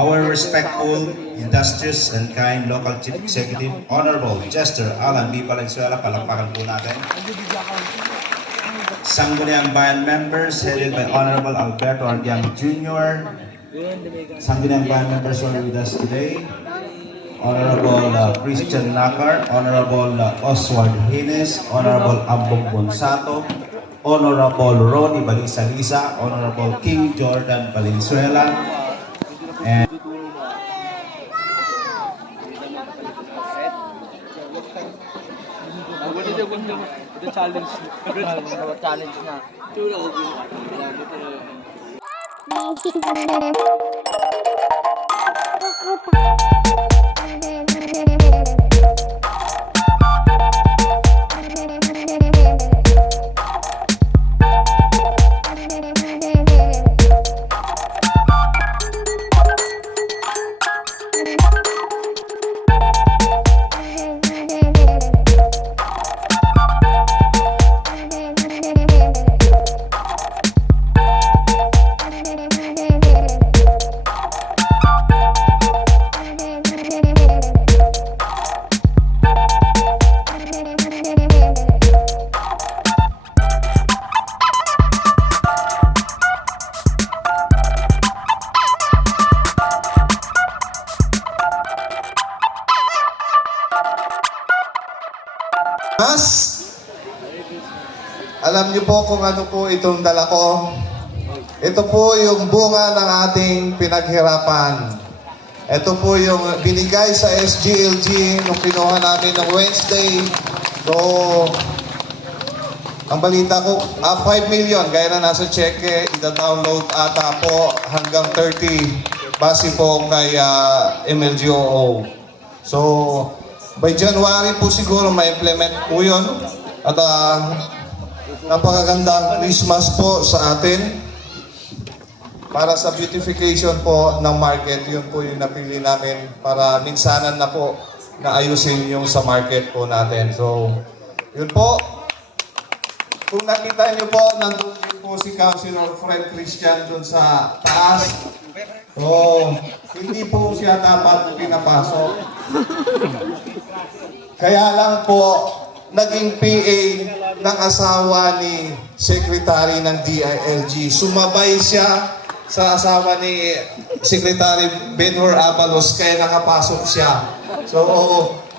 our respectful, industrious, and kind local chief executive, Honorable Chester Alan B. Valenzuela, palakpakan po natin. Sangguniang Bayan members headed by Honorable Alberto Ardiang Jr. Sangguniang Bayan members who are with us today. Honorable Christian Nakar, Honorable Oswald Hines, Honorable Ambong Bonsato, Honorable Ronnie Balisa-Lisa, Honorable King Jordan Valenzuela, and challenge na. Alam niyo po kung ano po itong dala ko. Ito po yung bunga ng ating pinaghirapan. Ito po yung binigay sa SGLG nung kinuha namin ng Wednesday. So, ang balita ko, 5 million, gaya na nasa cheque, ida-download ata po hanggang 30 base po kay MLGOO. So, by January po siguro ma-implement po yun. At napakagandang Christmas po sa atin para sa beautification po ng market. Yun po yung napili namin para minsanan na po na ayusin yung sa market po natin. So, yun po. Kung nakita nyo po, nandun po si Councilor Fred Christian dun sa taas. So, hindi po siya dapat pinapasok. Kaya lang po, naging PA ng asawa ni Secretary ng DILG. Sumabay siya sa asawa ni Secretary Benhur Abalos kaya nakapasok siya. So,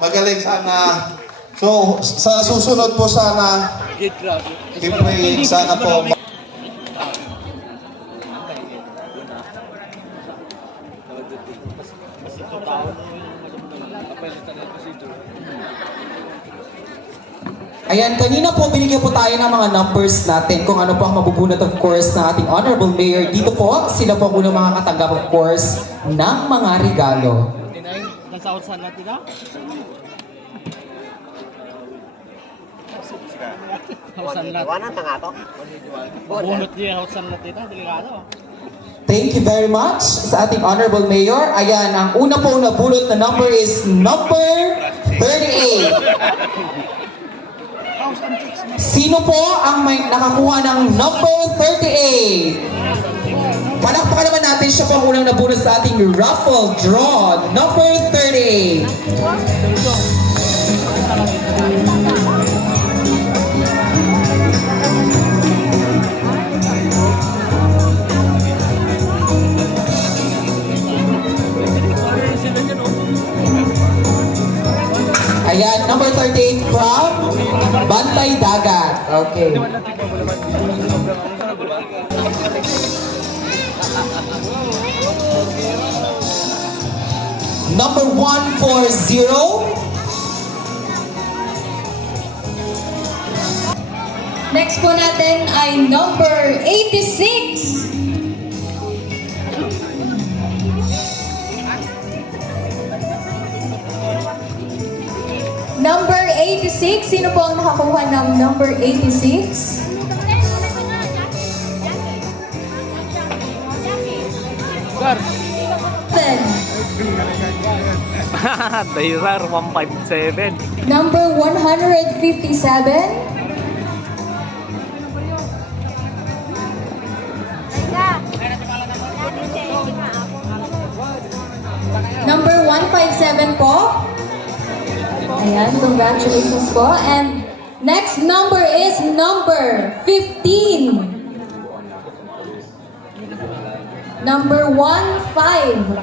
magaling sana. So, sa susunod po sana, i-pray sana po. Ayan, kanina po binigyan po tayo ng mga numbers natin kung ano po ang mabubunot of course ng ating Honorable Mayor. Dito po, sila po ang unang mga katanggap of course ng mga regalo. Nasausan natin na? Hausan natin. Iwanan na nga to. Bunot niya hausan natin na, delikado. Thank you very much sa ating Honorable Mayor. Ayan, ang una po nabulot na number is number 38. Sino po ang may nakakuha ng number 38? Palakpakan naman natin siya po ang unang nabunot sa ating raffle draw, number 38. Ayan, number 38 from Bantay Dagat. Okay. Number 140. Next po natin ay number 86. Number 86, sino po ang nakakuha ng number 86? Dairar 157. Number 157. 7 po. Ayan, congratulations po. And next number is number 15. Number 15.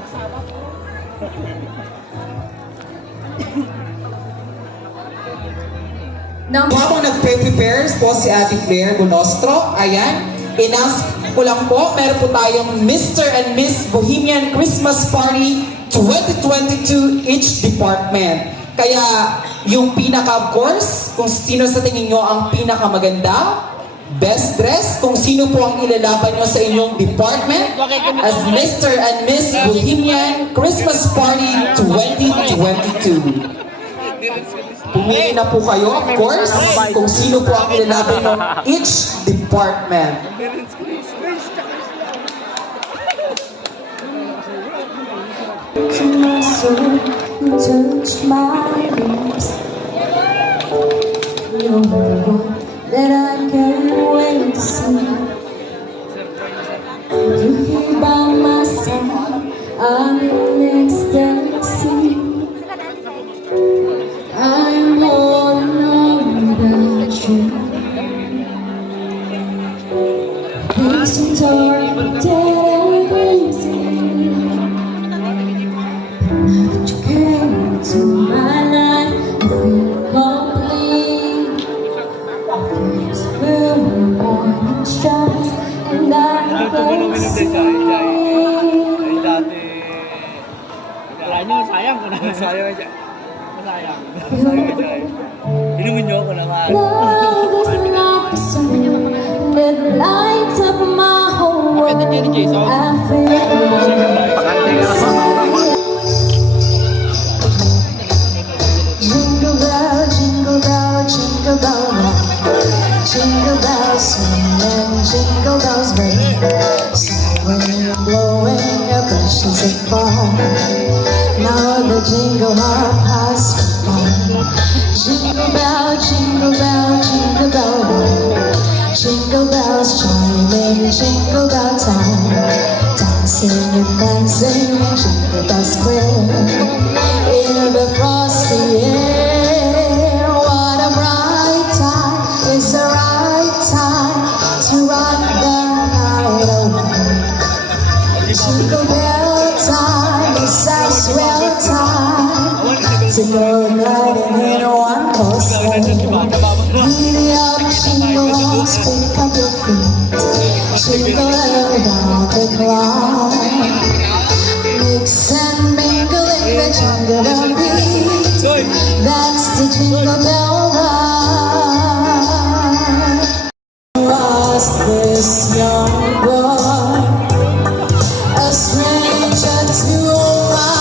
Habang nagpe-prepare po si Ate Claire Bonostro, ayan, inas ko lang po, meron po tayong Mr. and Miss Bohemian Christmas Party 2022 each department. Kaya yung pinaka, of course, kung sino sa tingin nyo ang pinakamaganda, best dress, kung sino po ang ilalaban nyo sa inyong department as Mr. and Miss Bohemian Christmas Party 2022. Pumili na po kayo, of course, kung sino po ang ilalaban ng each department. My soul, you touch my lips. You're the one that I can't wait to see. You here by my side, I'm in ecstasy. I'm all alone without you. Things so dark, dead and easy. You came to my life, I feel complete. There's blue morning stars, and I can see. Wala nyo, sayang ko na. Sayang aja. Sayang. Inumin nyo ako naman. Love is like the sun that lights up my whole world. I feel jingle bell, jingle bell, jingle bell rock. Jingle bells swing and jingle bells ring. Snowing and blowing a bushes of fun. Now the jingle hop has begun. Jingle bell, jingle bell, jingle bell rock. Jingle bells chiming, jingle bell time. Dancing and dancing in Jingle Bell Square. In the frosty air, what a bright time. It's the right time to rock the night away. Jingle bell time, it's a swell time to go riding in one horse sleigh. Giddy up, jingle bells, pick up your feet. Jingle around the clock. Mix and mingle in the jingle bell beat. That's the jingle bell ride. Was this young boy a stranger to my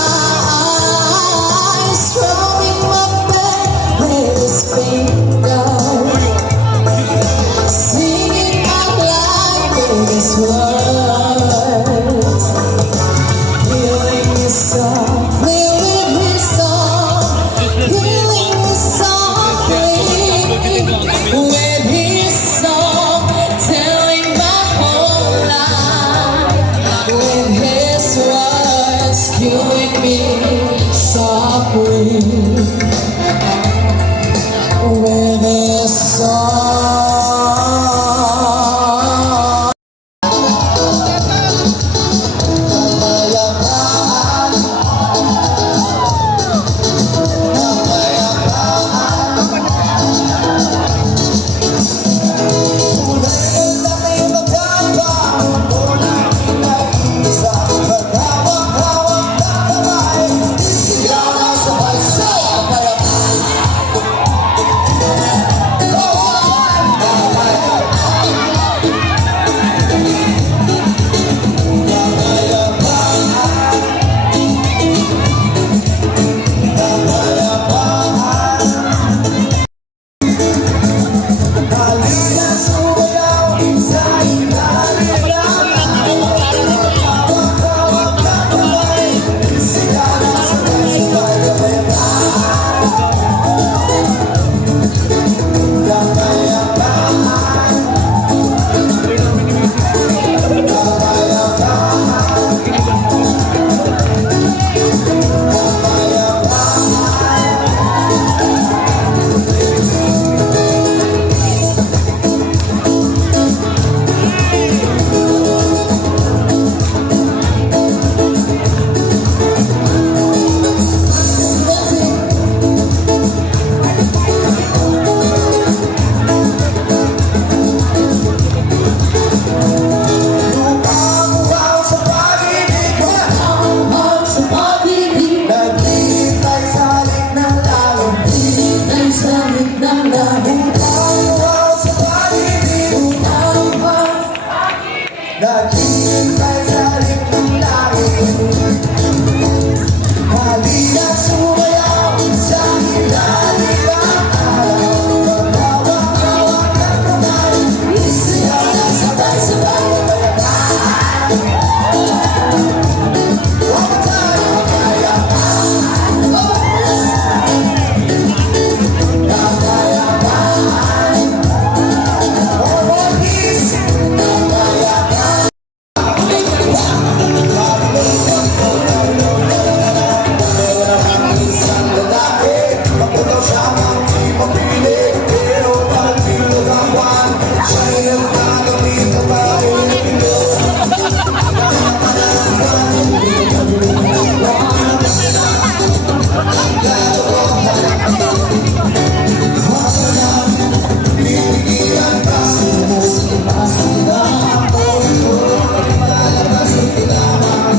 eyes, throwing my bed with his fingers, singing out loud with his words, healing his song, healing his song, healing his song, with his song, telling my whole life, with his words, killing me softly, with his song. naghihintay sa likong langit. Halina't sumayaw sa ilalim ng araw. Magkawak-kawak na kamay, isayaw na sabay-sabay na kayakaan. Huwag tayo kayaan, oh yes, na kayaan. Oh, yes, na kayaan. Isang lalaki, mapunaw siya ang di mapili, pero pagpilog ang buwan, siya'y nagkagamit na pahinipilo. Pipigilan ka, sinasilang ako, malalabas ang kailangan.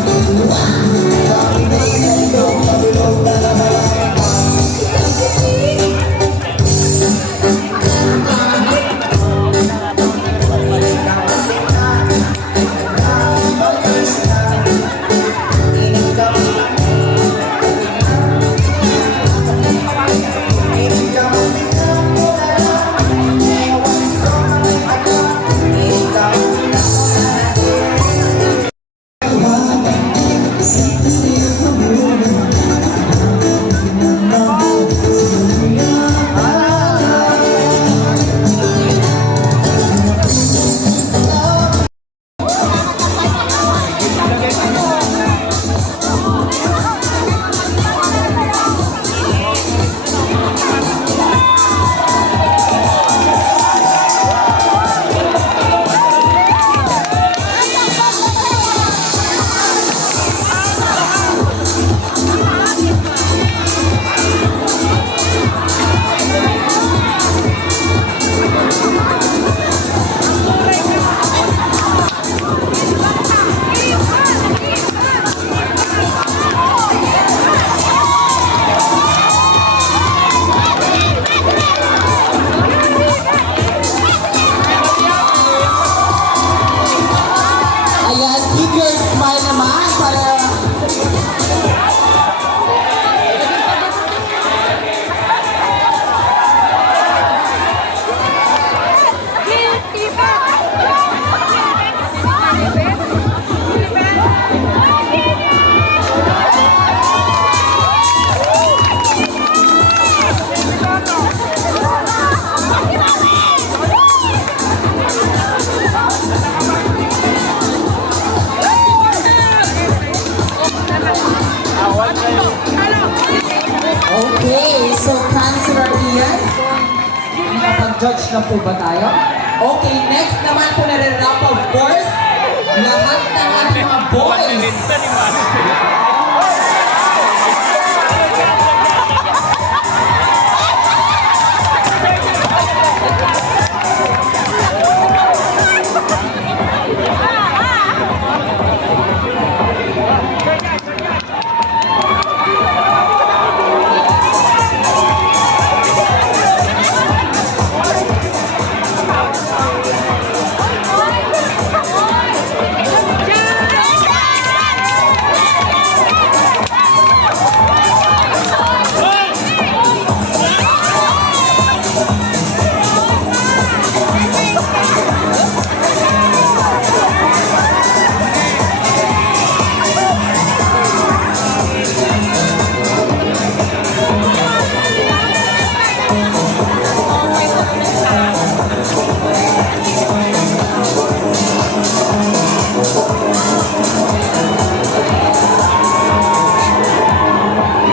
Ayan, keep your smile naman para... Okay, so Councilor Ian, nakapag-judge na po ba tayo? Okay, next naman po nare-wrap of course, lahat ng ating mga boys.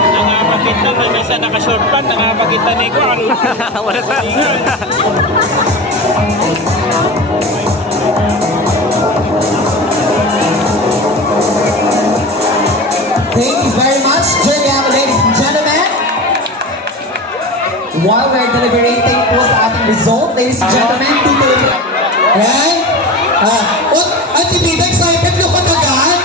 Nangapagkita na minsan naka-short pant, nangapagkita ni ko. Wala sa Thank you very much, Julia, ladies and gentlemen. While we're deliberating po sa ating result, ladies and gentlemen, tutuloy. Yan. Tibita, excited nyo ka agad?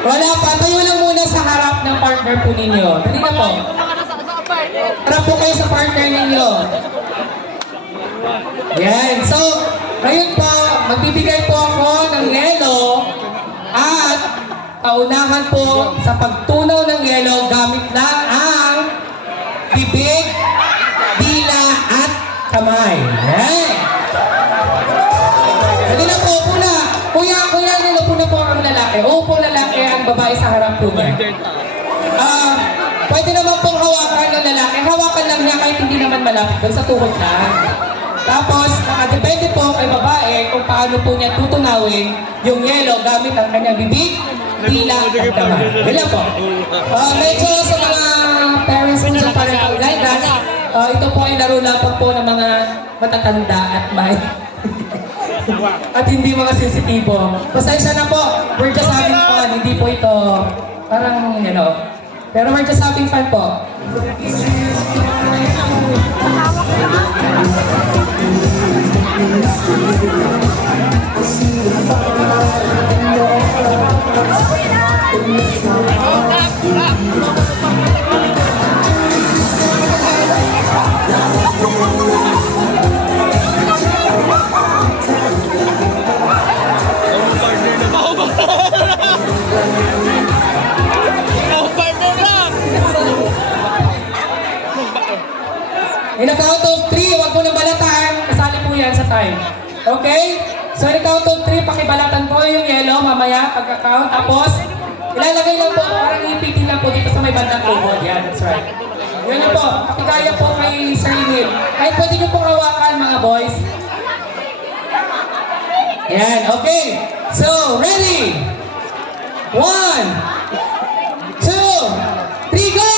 Wala pa, tayo lang muna sa harap ng partner po ninyo. Dali na po. Harap po kayo sa partner ninyo. Yan, so, Ngayon po, magbibigay po ako ng yelo at paunahan po sa pagtunaw ng yelo gamit lang ang bibig, dila at kamay. Yan. Dali na po, puna. Kuya, nila po na po ang lalaki. Upo lalaki, ang babae sa harap po niya. Pwede naman pong hawakan ng lalaki. Hawakan lang niya kahit hindi naman malapit. Doon sa tuhod lang. Tapos, nakadepende po kay babae kung paano po niya tutunawin yung yelo gamit ang kanyang bibig, dila at kamay. Ganyan po. Medyo sa mga parents po sa parental guidance, ito po ay laro lamang po ng mga matatanda at may at hindi mga sensitibo. Pasensya na po, we're just having fun. Hindi po ito parang, pero we're just having fun po. In a count of 3, huwag mo na balatan. Kasali po yan sa time. Okay? So in a count of 3, pakibalatan po yung yellow mamaya pagka-count. Tapos, ilalagay lang po, parang ipitin lang po dito sa may bandang tuhod. Yan, that's right. Yun na po. Pakikaya po kay Sir Emil. Kahit pwede nyo pong hawakan mga boys. Yan, okay. So, ready? 1, 2, 3, go!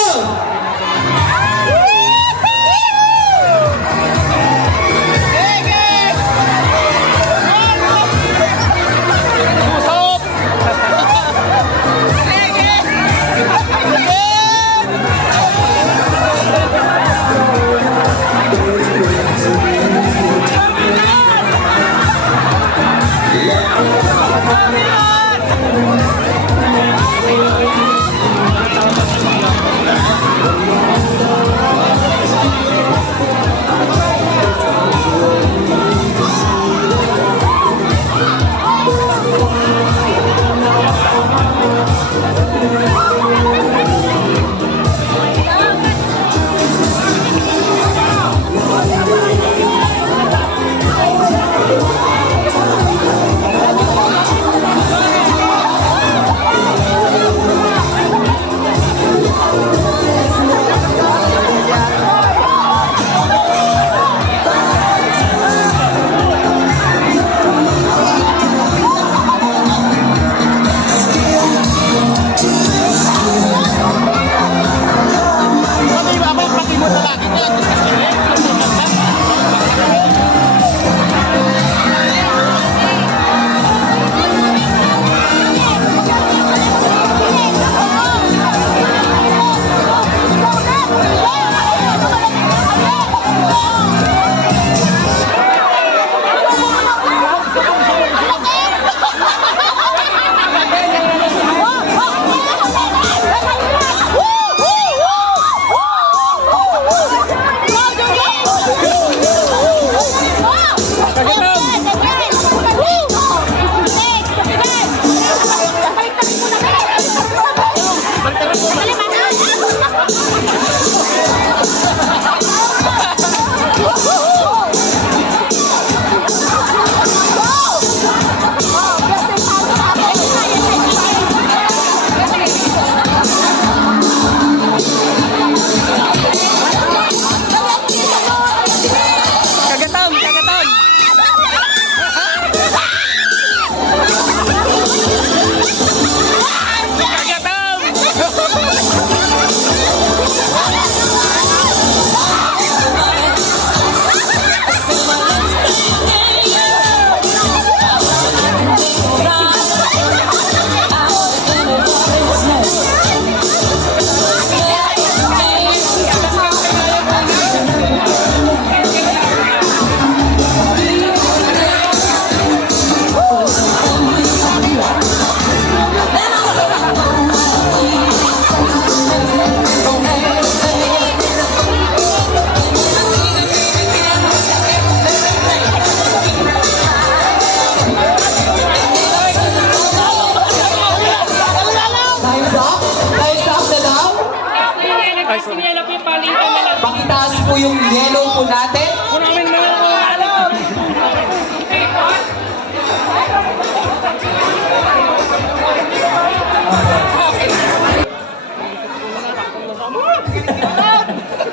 po yung yellow po natin. Maraming mga alam.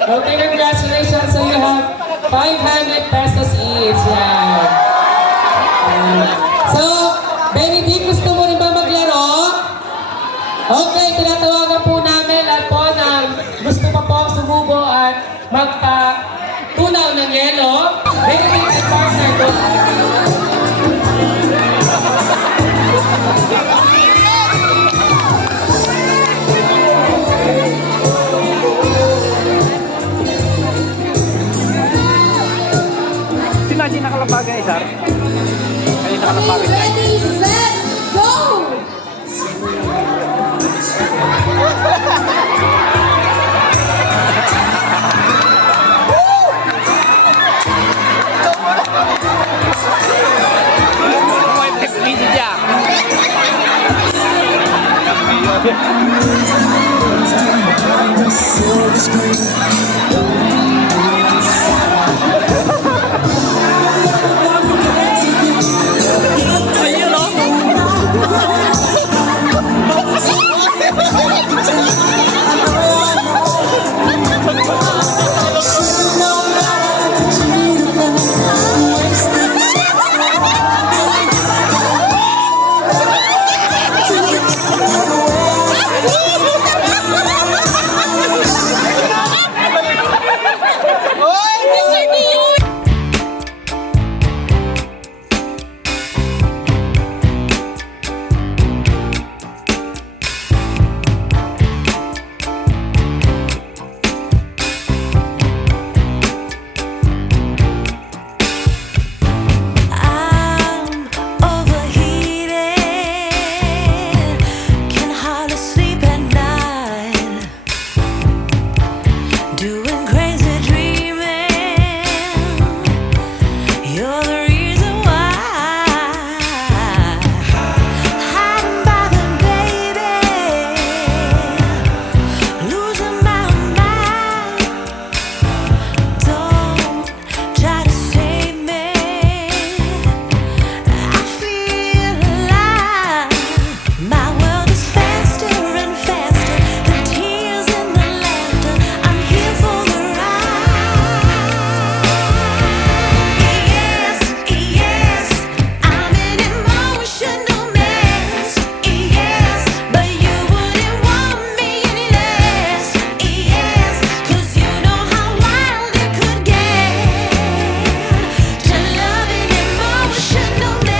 Okay, congratulations. So you have 500 pesos each. Yan. So, Benedict, gusto mo rin ba maglaro? Okay, tinatawagan po namin at po na gusto pa po sumubo at magpa-tunaw ng yelo. Benedict at partner po. Sila di nakalabagan eh, sir. Kayo nakalabagan. Ready, set, go! May text message siya. Ayun, no? I'm overheated, can hardly sleep at night, doing crazy dreaming. You're the reason why, hiding by the baby, losing my mind. Don't try to save me. I feel alive. My world is faster and faster. The tears and the laughter. I'm here for the ride. Yes, yes, I'm an emotional mess. Yes, but you wouldn't want me less. Yes, 'cause you know how wild it could get to love an emotional mess.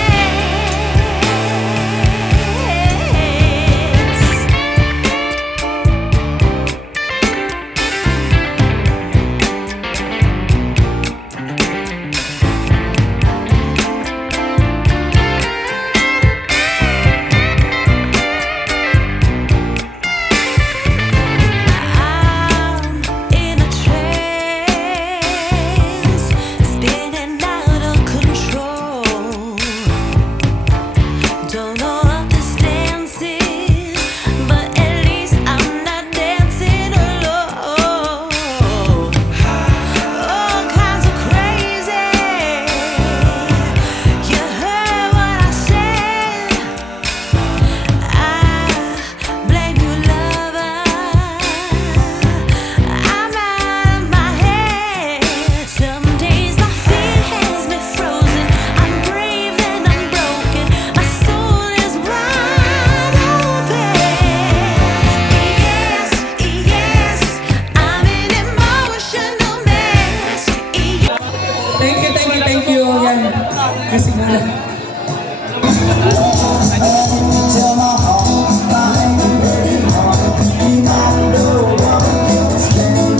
I'm in a trance, spinning out of control. Don't know what this dance is, but at least I'm not dancing alone. All kinds of crazy. You heard what I said. I blame you, lover. I'm out of my head. Some days my fear has me frozen. I'm brave and I'm broken. My soul is wide open. Yes, yes, I'm an emotional mess. Yes. Thank you, thank you, thank you. Yan. Kasi nga. Tell my heart, like a burning heart, you might know what you'll stand.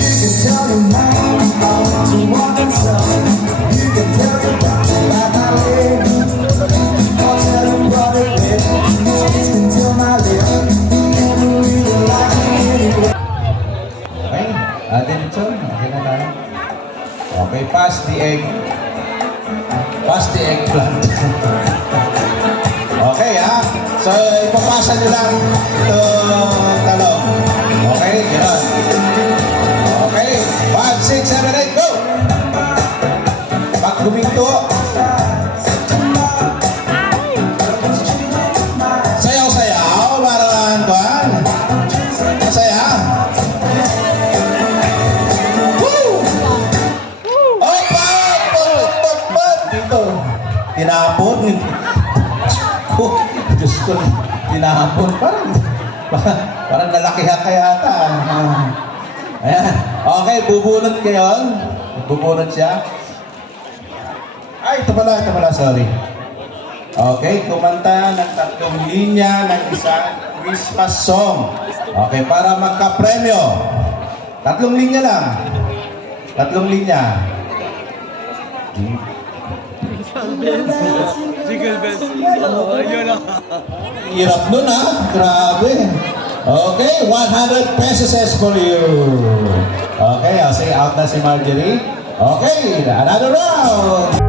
You can tell your mind to what it's up. You can tell your doctor egg. Pass the eggplant. Okay, ha? So, ipapasa nyo lang itong talong. Okay, gano'n. Okay, 5, 6, 7, 8, go! Pag guminto, sayaw-sayaw, parang kuhan. Masaya. Woo! Opa! Dito. Tinapon. Diyos ko, tinapon. Parang nalakihan ka yata. Ayan. Okay, bubunot kayo. Bubunot siya. Ay, ito pala, sorry. Okay, kumanta ng 3 linya ng isang Christmas song. Okay, para magka-premyo. 3 linya lang. 3 linya. Jingle bells. Oh, yun na. Hirap nun ha, grabe. Okay, 100 pesos for you. Okay, I'll say out na si Marjorie. Okay, another round.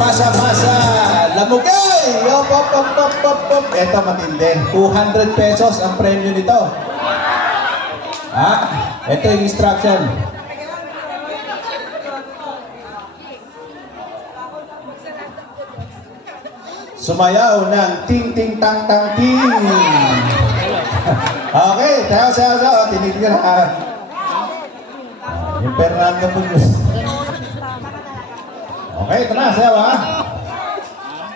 Masa-masa, lamugay! Op. Ito matindi. 200 pesos ang premyo nito. Ha? Ito yung instruction. Sumayaw ng ting-ting-tang-tang-ting. Okay, sayaw. Tinigil ka. Yung Fernando Munoz. Okay, ito na, sayaw ha.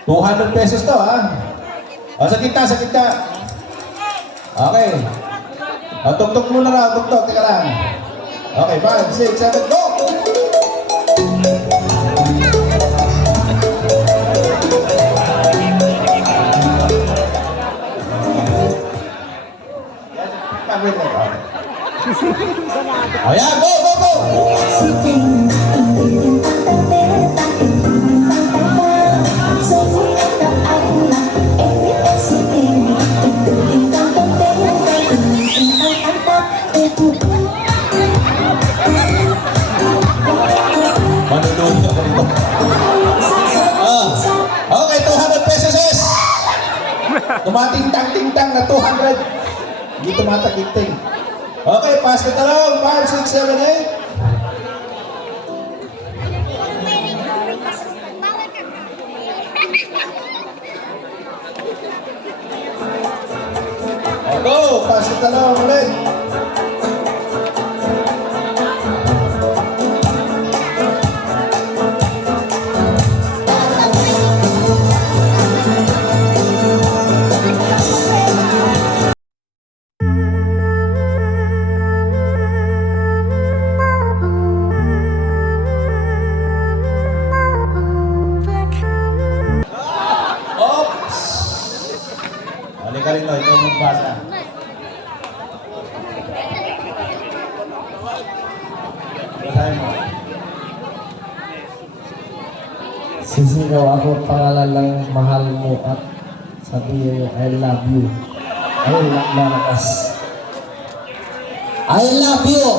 200 pesos to ha. O, sa kita, sa kita. Okay. O, tuktok muna raw, tuktok. Teka lang. Okay, 5, 6, 7, go! Ayan, go, go, go! Manunod ka dito. Okay, 200 pesos is. Tumating-tang-ting-tang na 200. Hindi tumataginting. Okay, pass the talong. 5, 6, 7, 8. Go, pass the talong ulit. Oops! Halika rito, ikaw magbasa. Basahin mo. Sisigaw ako pangalan ng mahal mo at sabihin mo, I love you. Ay, lalakas. I love you!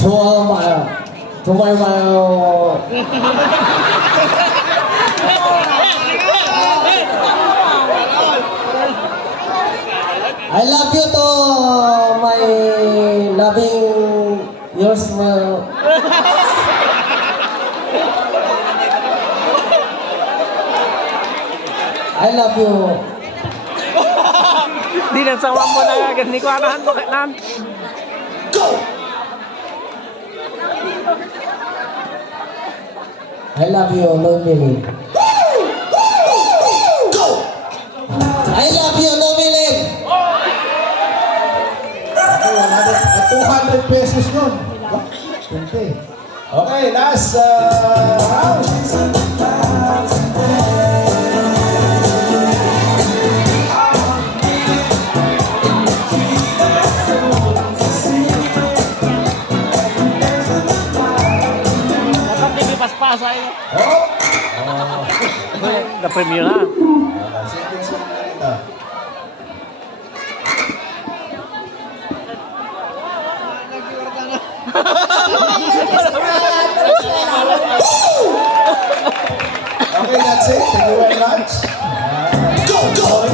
To my I love you to my loving your smile. I love you. Di na sama mo na ganito ko anahan mo nan. I love you, no meaning. I love you, no meaning. Okay, 200 pesos yun. Okay, last round. Dapat hindi paspasa yun. Oh! Na premium na. Okay, that's it. Thank you very much. Go, go!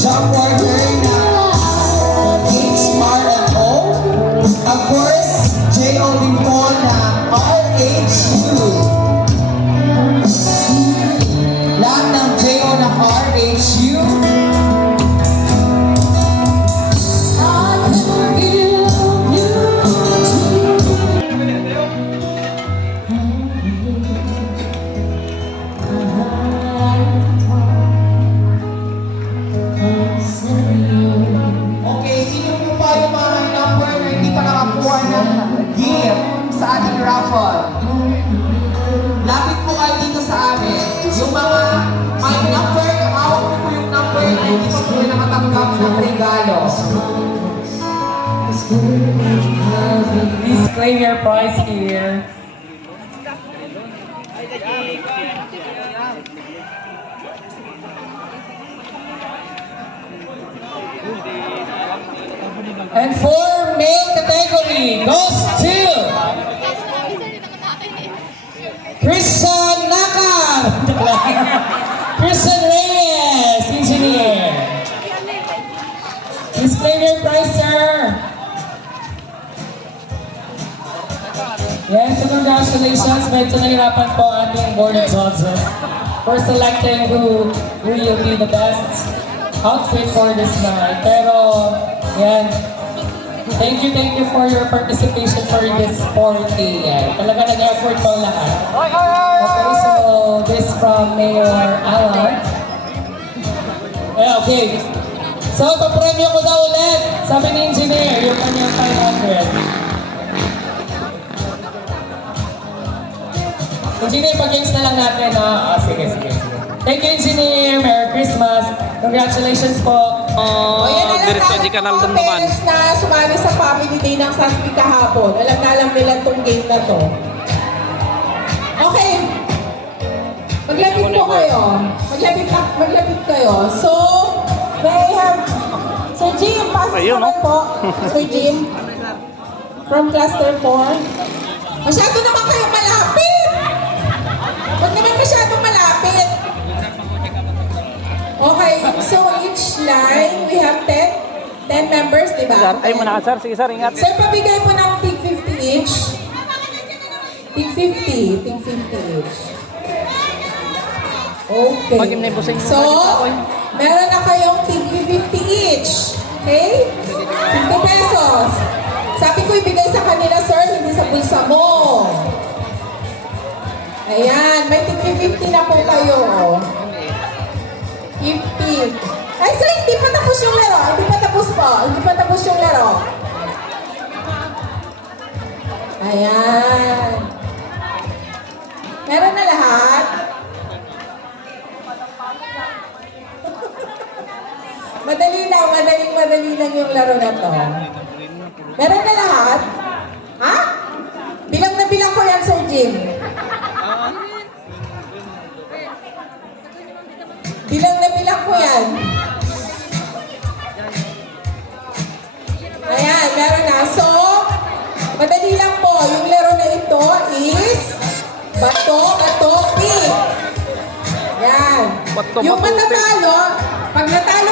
Job order na HRMO. Of course, J.O. din po na RHU. Lahat ng J.O. na RHU. Okay, sino po pa yung mga number na hindi pa nakakuha ng gift sa ating raffle? Lapit po kayo dito sa amin. Yung mga may number, hawak po yung number na hindi pa po nakatanggap ng regalo. Please claim your prize here. And for male category goes to Christian Nakar. Christian Reyes, engineer. Please claim your prize, sir. Yes, so congratulations. Medyo nahirapan po ang ating board of judges for selecting who will be the best outfit for this night. Pero, yan. Thank you for your participation for this party. Yan. Talaga nag-effort po ang lahat. Okay, so this from Mayor Alan. Okay. So, papremyo ko daw ulit. Sabi ni Engineer, yung kanyang 500. Engineer, pag-games na lang natin, ha? Sige. Thank you, Engineer. Merry Christmas. Congratulations po. Diretso di kanal dun naman. Parents na sumali sa family day ng Saspi kahapon. Alam nila itong game na to. Okay. Maglapit po kayo. Maglapit kayo. So, may I have... Sir Jim, pasok naman po. Sir Jim. From Cluster 4. Masyado naman kayo malapit. Huwag naman masyadong malapit. Okay, so each line, we have 10 members, di ba? Ay mo na sir, sige sir, ingat. Sir, pabigay po ng tig 50 each. Tig 50 each. Okay. So, meron na kayong tig 50 each. Okay? 50 pesos. Sabi ko ibigay sa kanila, sir, hindi sa bulsa mo. Ayan, may tig 50 na po kayo. 50. Ay, sir, hindi pa tapos yung laro. Hindi pa tapos yung laro. Ayan. Meron na lahat. Madali lang yung laro na to. Meron na lahat? Ha? Bilang na bilang ko yan, Sir Jim. Bilang na bilang ko yan. Ayan, meron na. So, madali lang po. Yung laro na ito is bato, pick. Yan. Yung matatalo, pag natalo